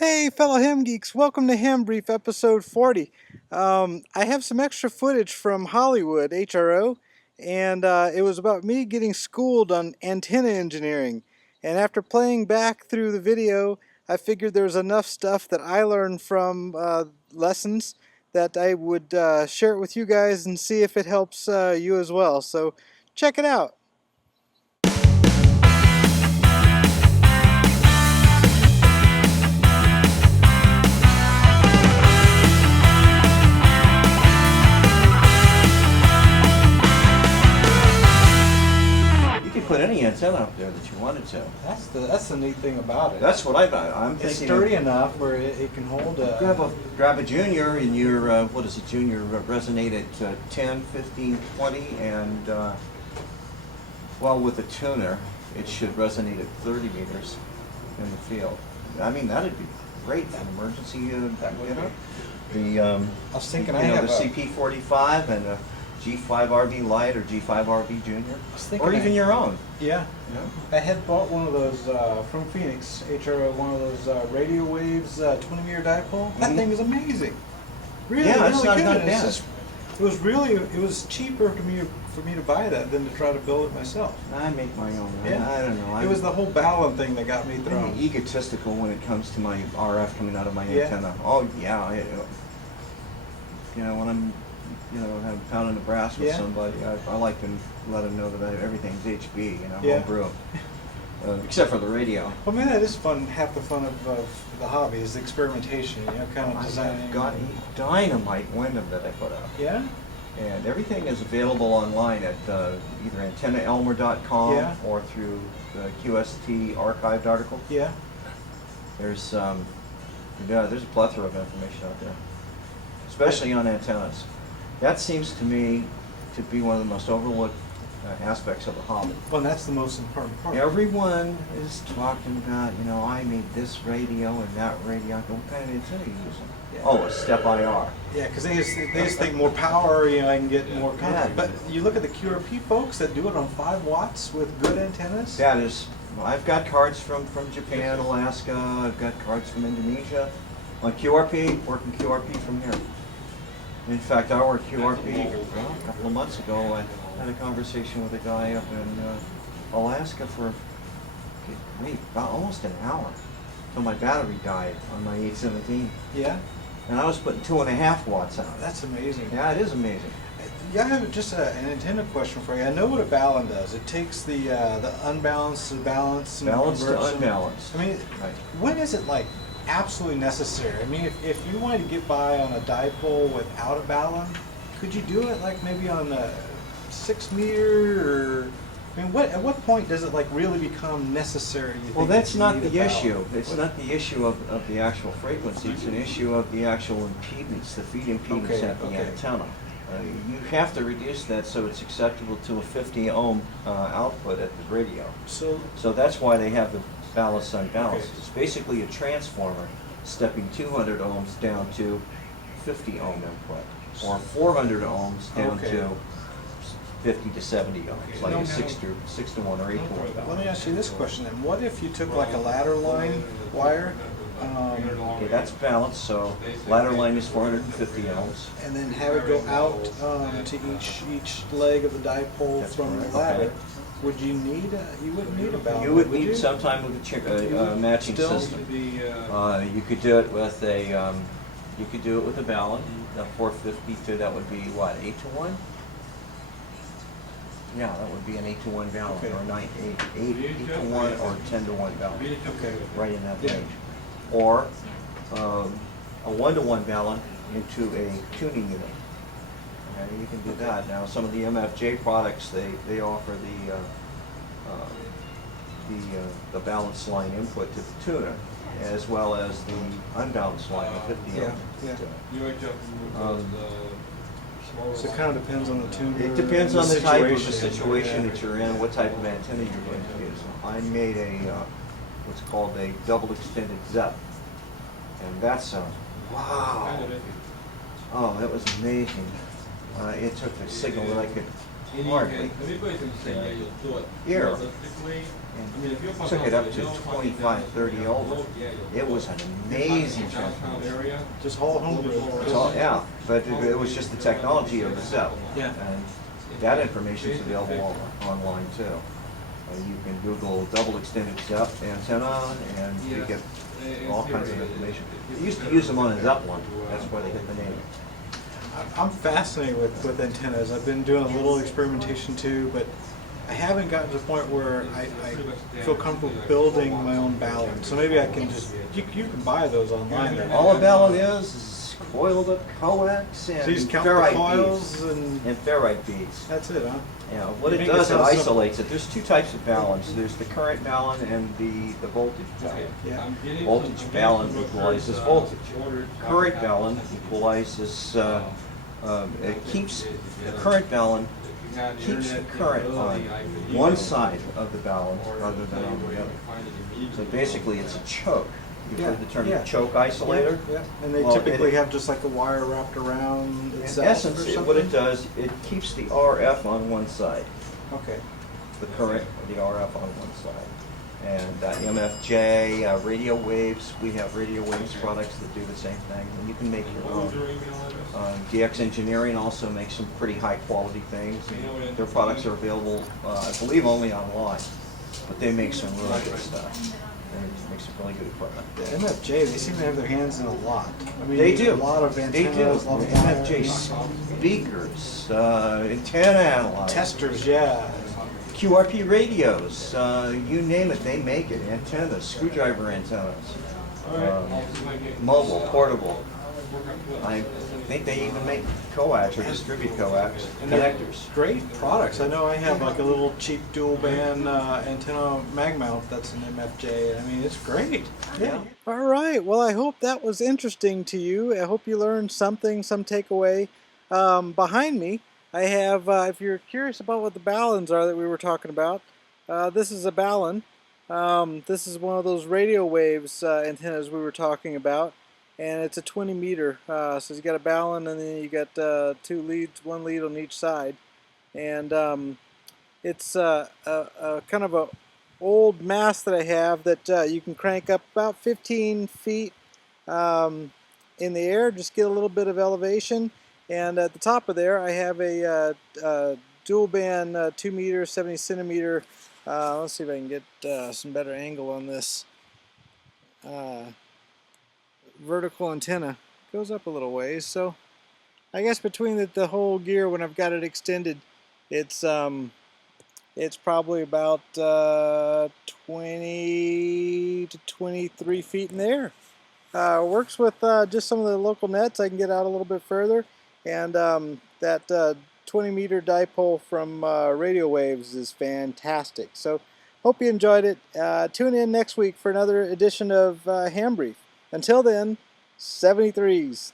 Hey, fellow Ham Geeks, welcome to HamBrief episode 40. I have some extra footage from Hollywood, HRO, and it was about me getting schooled on antenna engineering. And after playing back through the video, I figured there was enough stuff that I learned from lessons that I would share it with you guys and see if it helps you as well. So check it out. Put any antenna up there that you wanted to. That's the neat thing about it. That's what I'm thinking. It's sturdy enough where it can hold grab a junior and your what is it, junior resonate at 10, 15, 20, and well, with a tuner it should resonate at 30 meters in the field. I mean, that'd be great for an emergency the I was thinking I have the CP45 and a G5RV Lite or G5RV Junior, or even your own. Yeah. I had bought one of those from Phoenix, HRO, one of those radio waves 20-meter dipole. That thing is amazing. Really, yeah, really it's not good. bad. It was cheaper for me to buy that than to try to build it myself. I make my own. Yeah. I don't know. It was the whole Ballon thing that got me thrown. I'm egotistical when it comes to my RF coming out of my antenna. Oh yeah. When I'm having pounding the brass with somebody, I like to let them know that everything's HB, homebrew. Except for the radio. Well, man, that is fun. Half the fun of the hobby is the experimentation, kind of designing. I've got a dynamite Wyndham that I put out. Yeah? And everything is available online at either antennaelmer.com or through the QST archived article. Yeah. There's a plethora of information out there, especially on antennas. That seems to me to be one of the most overlooked aspects of the hobby. Well, that's the most important part. Everyone is talking about, I made this radio and that radio. I go, what kind of antenna are you using? Yeah. Oh, a step IR. Yeah, because they just think more power, I can get more comfort. But you look at the QRP folks that do it on 5 watts with good antennas. That is, I've got cards from Japan, Alaska. I've got cards from Indonesia. On QRP, working QRP from here. In fact, I worked QRP a couple of months ago. I had a conversation with a guy up in Alaska for about almost an hour until my battery died on my 817. Yeah? And I was putting 2.5 watts out. That's amazing. Yeah, it is amazing. Yeah, I have just an antenna question for you. I know what a Ballon does. It takes the unbalanced to balance. Balance to unbalanced. I mean, when is it absolutely necessary? I mean, if you wanted to get by on a dipole without a Ballon, could you do it maybe on a 6 meter or? I mean, at what point does it really become necessary? Well, that's not the issue. It's not the issue of the actual frequency. It's an issue of the actual impedance, the feed impedance at the antenna. You have to reduce that so it's acceptable to a 50 ohm output at the radio. So that's why they have the balanced unbalanced. It's basically a transformer stepping 200 ohms down to 50 ohm input, or 400 ohms down to 50 to 70 ohms, like a 6 to 1 or 8 to 1. Let me ask you this question then. What if you took a ladder line wire? Okay, that's balanced, so ladder line is 450 ohms. And then have it go out to each leg of the dipole from the ladder. Would you need you wouldn't need a Ballon? You would need some time with a matching system. You could do it with a Ballon. The 450 that would be what, 8 to 1? Yeah, that would be an 8 to 1 Ballon, or 8 to 1 or 10 to 1 Ballon. Okay. Right in that range. Or a 1 to 1 Ballon into a tuning unit. You can do that. Now, some of the MFJ products, they offer the balanced line input to the tuner, as well as the unbalanced line of 50 ohm. So it kind of depends on the tuner. It depends on the type of the situation that you're in, what type of antenna you're going to use. I made what's called a double extended ZEP, and that sounds wow. Oh, that was amazing. It took the signal that I could hardly here. And took it up to 25, 30 over. It was an amazing transformation. Just all homebrew. It's all, yeah, but it was just the technology of the ZEP. Yeah. And that information is available online too. You can Google double extended ZEP antenna and you get all kinds of information. They used to use them on a Zeppelin. That's why they get the name. I'm fascinated with antennas. I've been doing a little experimentation too, but I haven't gotten to the point where I feel comfortable building my own ballon. So maybe I can just, you can buy those online. All a ballon is coiled up coax and So you just count the ferrite coils beads. and Ferrite beads. that's it, huh? Yeah, what it does, it isolates it. There's two types of ballons. There's the current ballon and the voltage ballon. Yeah. Voltage ballon equalizes voltage. Current ballon equalizes, it keeps, the current ballon keeps the current on one side of the ballon rather than on the other. So basically it's a choke. You've heard the term choke isolator? Yeah. And they typically have just like a wire wrapped around itself. In essence, what it does, it keeps the RF on one side. Okay. The current of the RF on one side. And MFJ, radio waves, we have radio waves products that do the same thing. And you can make your own. DX Engineering also makes some pretty high quality things. And their products are available, I believe, only online. But they make some really good stuff. They make some really good equipment. The MFJ, they seem to have their hands in a lot. I mean, They do. A lot of antennas, They do. a lot of MFJ wire. speakers, antenna analyzers. Testers, yeah. QRP radios, you name it, they make it. Antennas, screwdriver antennas, mobile, portable. I think they even make coax or distribute coax connectors. Great products. I know I have like a little cheap dual band antenna mag mount that's an MFJ. I mean, it's great. Yeah. All right. Well, I hope that was interesting to you. I hope you learned something, some takeaway. Behind me, I have, if you're curious about what the ballons are that we were talking about, this is a ballon. This is one of those radio waves antennas we were talking about. And it's a 20 meter, so you got a ballon and then you got two leads, one lead on each side. And it's a kind of a old mast that I have that you can crank up about 15 feet in the air, just get a little bit of elevation. And at the top of there I have a dual band 2 meter, 70 centimeter, let's see if I can get some better angle on this. Vertical antenna. Goes up a little ways, so I guess between the whole gear when I've got it extended, it's probably about 20 to 23 feet in the air. Works with just some of the local nets. I can get out a little bit further, and that 20 meter dipole from Radio Waves is fantastic. So hope you enjoyed it. Tune in next week for another edition of HamBrief. Until then, 73s.